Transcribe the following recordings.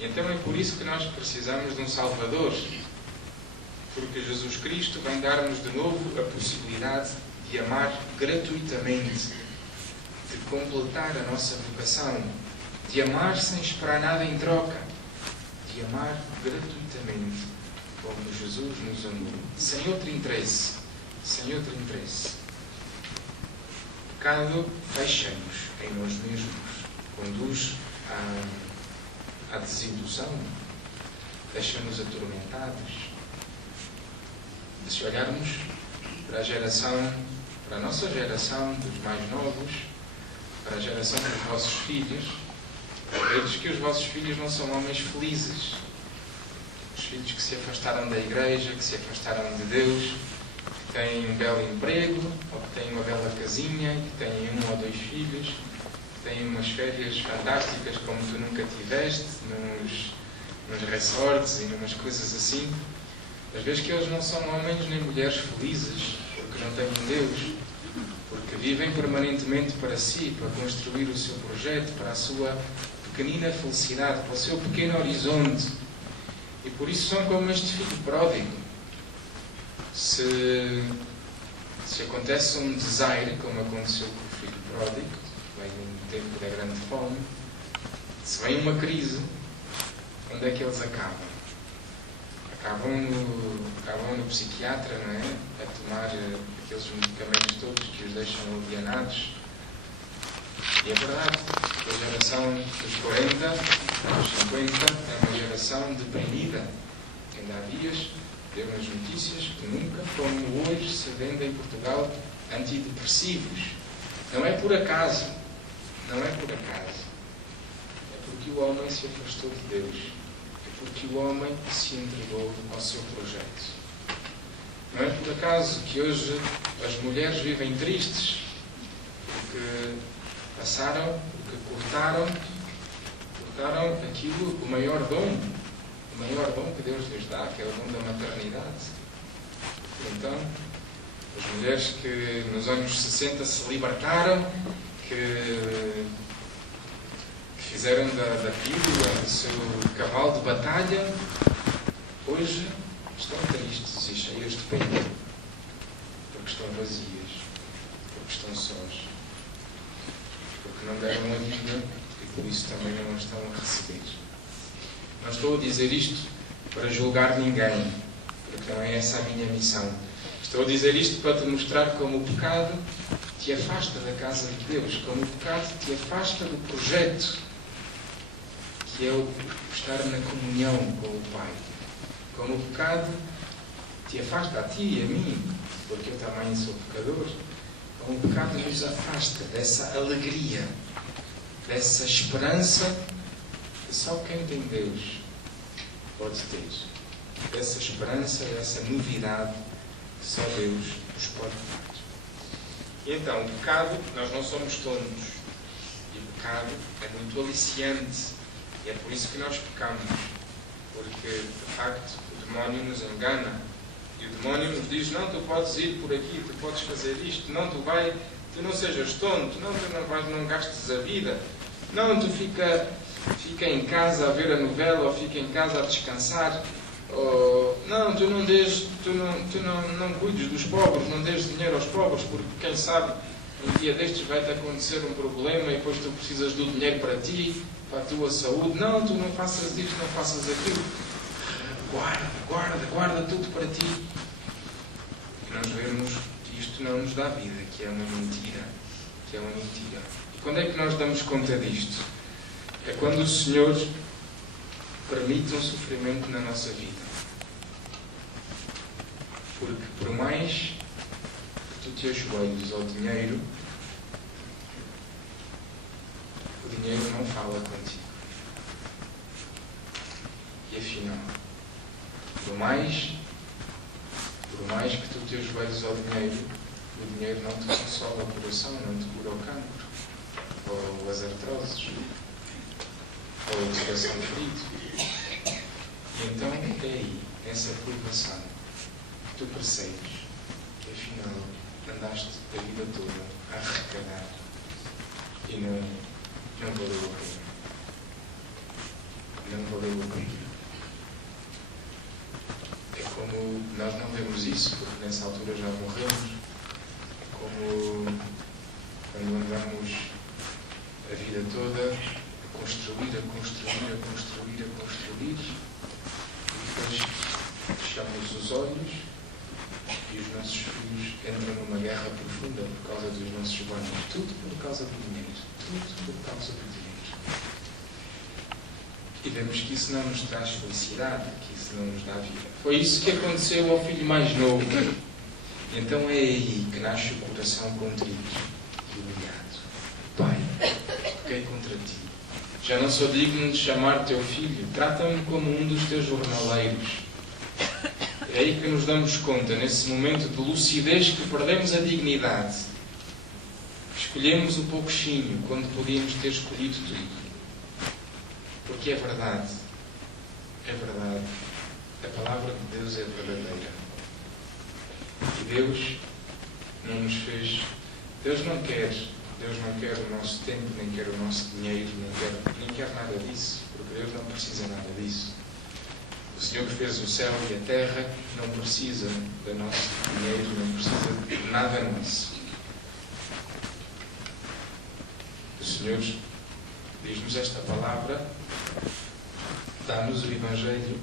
E então é por isso que nós precisamos de um Salvador. Porque Jesus Cristo vem dar-nos de novo a possibilidade de amar gratuitamente, de completar a nossa vocação, de amar sem esperar nada em troca, de amar gratuitamente, como Jesus nos amou, sem outro interesse, sem outro interesse. O pecado fecha-nos em nós mesmos, conduz à desilusão, deixa-nos atormentados. Se olharmos para a nossa geração dos mais novos, para a geração dos vossos filhos, vedes que os vossos filhos não são homens felizes. Os filhos que se afastaram da igreja, que se afastaram de Deus, que têm um belo emprego, ou que têm uma bela casinha, que têm 1 ou 2 filhos, que têm umas férias fantásticas como tu nunca tiveste, nos resorts e numas coisas assim. Às vezes que eles não são homens nem mulheres felizes, porque não têm Deus, porque vivem permanentemente para si, para construir o seu projeto, para a sua pequenina felicidade, para o seu pequeno horizonte. E por isso são como este filho pródigo. Se acontece um desaire, como aconteceu com o filho pródigo, vem no tempo da grande fome, se vem uma crise, onde é que eles acabam? Acabam no psiquiatra, não é? A tomar aqueles medicamentos todos que os deixam alienados. E é verdade, a geração dos 40, dos 50, é uma geração deprimida. Ainda há dias deu nas notícias que nunca, como hoje, se vende em Portugal antidepressivos. Não é por acaso. Não é por acaso. É porque o homem se afastou de Deus. Porque o homem se entregou ao seu projeto. Não é por acaso que hoje as mulheres vivem tristes, porque passaram, porque cortaram aquilo, o maior dom que Deus lhes dá, que é o dom da maternidade. Então, as mulheres que nos anos 60 se libertaram, que fizeram da pílula o seu cavalo de batalha, hoje estão tristes e cheias de pena, porque estão vazias, porque estão sós, porque não deram a vida e por isso também não a estão a receber. Não estou a dizer isto para julgar ninguém, porque não é essa a minha missão. Estou a dizer isto para te mostrar como o pecado te afasta da casa de Deus, como o pecado te afasta do projeto, que é o estar na comunhão com o Pai. Como o pecado te afasta a ti e a mim, porque eu também sou pecador, como o pecado nos afasta dessa alegria, dessa esperança que só quem tem Deus pode ter. Dessa esperança, dessa novidade que só Deus nos pode dar. E então, o pecado, nós não somos tontos. E o pecado é muito aliciante. E é por isso que nós pecamos. Porque, de facto, o demónio nos engana. E o demónio nos diz, não, tu podes ir por aqui, tu podes fazer isto. Não, tu não sejas tonto. Não, tu não gastes a vida. Não, tu fica em casa a ver a novela, ou fica em casa a descansar. Ou, não, tu não cuides dos pobres, não dês dinheiro aos pobres, porque quem sabe um dia destes vai-te acontecer um problema e depois tu precisas do dinheiro para ti, para a tua saúde. Não, tu não faças isto, não faças aquilo. Guarda tudo para ti. E nós vemos que isto não nos dá vida, que é uma mentira. E quando é que nós damos conta disto? É quando o Senhor permite um sofrimento na nossa vida. Porque por mais que tu te ajoelhes ao dinheiro, o dinheiro não fala contigo. E afinal, por mais que tu te ajoelhes ao dinheiro, o dinheiro não te consola o coração, não te cura o cancro, ou as artroses, ou a coração ferido. E então é aí, nessa provação, que tu percebes que afinal andaste a vida toda a arrecadar e não valeu a pena. Não valeu nós não vemos isso, porque nessa altura já morremos, como quando andamos a vida toda a construir, e depois fechamos os olhos e os nossos filhos entram numa guerra profunda por causa dos nossos bens. Tudo por causa do dinheiro. Tudo por causa do dinheiro. E vemos que isso não nos traz felicidade, que isso não nos dá vida. Foi isso que aconteceu ao filho mais novo. E então é aí que nasce o coração contrito e humilhado. Pai, pequei contra ti. Já não sou digno de chamar teu filho. Trata-me como um dos teus jornaleiros. É aí que nos damos conta, nesse momento de lucidez, que perdemos a dignidade. Escolhemos o pouquinho quando podíamos ter escolhido tudo. Porque é verdade. É verdade. A palavra de Deus é verdadeira. E Deus não nos fez... Deus não quer o nosso tempo, nem quer o nosso dinheiro, nem quer nada disso. Porque Deus não precisa nada disso. O Senhor que fez o céu e a terra não precisa do nosso dinheiro, não precisa de nada nosso. O Senhor diz-nos esta palavra, dá-nos o Evangelho,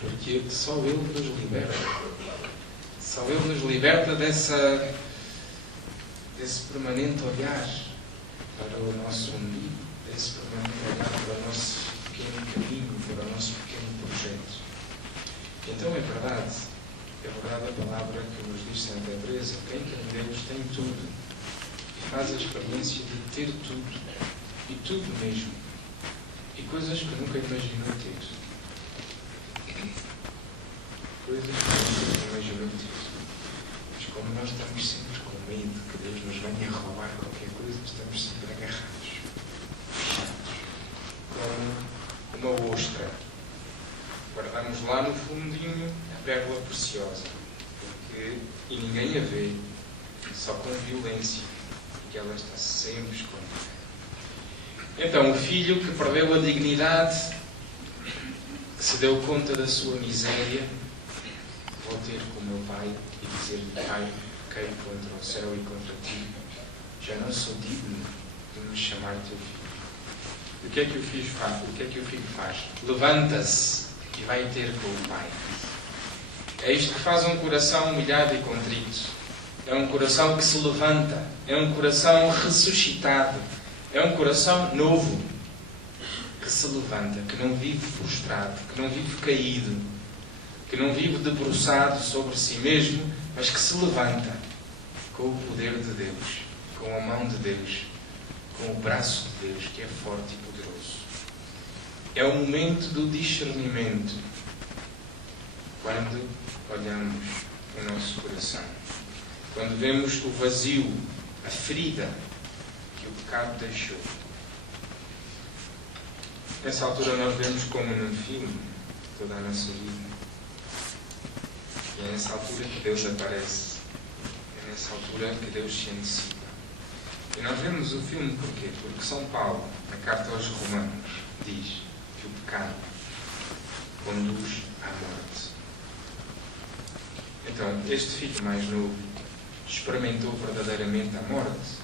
porque só Ele nos liberta. Só Ele nos liberta desse permanente olhar para o nosso umbigo, desse permanente olhar para o nosso pequeno caminho, para o nosso pequeno projeto. Então é verdade a palavra que nos diz Santa Teresa: quem tem Deus tem tudo, e faz a experiência de ter tudo, e tudo mesmo, e coisas que nunca imaginou ter. Coisas que nunca imaginou ter. Mas como nós estamos sempre com medo que Deus nos venha roubar qualquer coisa, estamos sempre agarrados, fechados, como uma ostra. Guardamos lá no fundinho a pérola preciosa, e ninguém a vê, só com violência, porque ela está sempre escondida. Então, o filho que perdeu a dignidade, que se deu conta da sua miséria, vou ter com o meu pai e dizer-lhe: Pai, pequei contra o céu e contra ti, já não sou digno de me chamar teu filho. O que é que o filho faz? Levanta-se e vai ter com o Pai. É isto que faz um coração humilhado e contrito. É um coração que se levanta. É um coração ressuscitado. É um coração novo. Que se levanta. Que não vive frustrado. Que não vive caído. Que não vive debruçado sobre si mesmo. Mas que se levanta com o poder de Deus. Com a mão de Deus. Com o braço de Deus, que é forte e poderoso. É o momento do discernimento, quando olhamos o nosso coração, quando vemos o vazio, a ferida que o pecado deixou. Nessa altura nós vemos como num filme toda a nossa vida. E é nessa altura que Deus aparece. É nessa altura que Deus se antecipa. E nós vemos o filme porquê? Porque São Paulo, na carta aos Romanos, diz que o pecado conduz à morte. Então, este filho mais novo experimentou verdadeiramente a morte.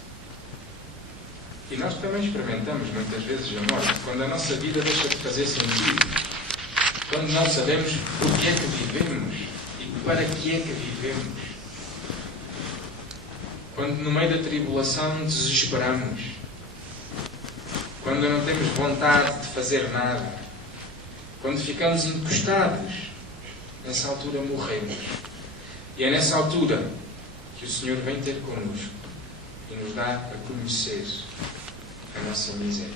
E nós também experimentamos muitas vezes a morte, quando a nossa vida deixa de fazer sentido. Quando não sabemos por que é que vivemos e para que é que vivemos. Quando no meio da tribulação desesperamos. Quando não temos vontade de fazer nada. Quando ficamos encostados. Nessa altura morremos. E é nessa altura que o Senhor vem ter connosco e nos dá a conhecer a nossa miséria.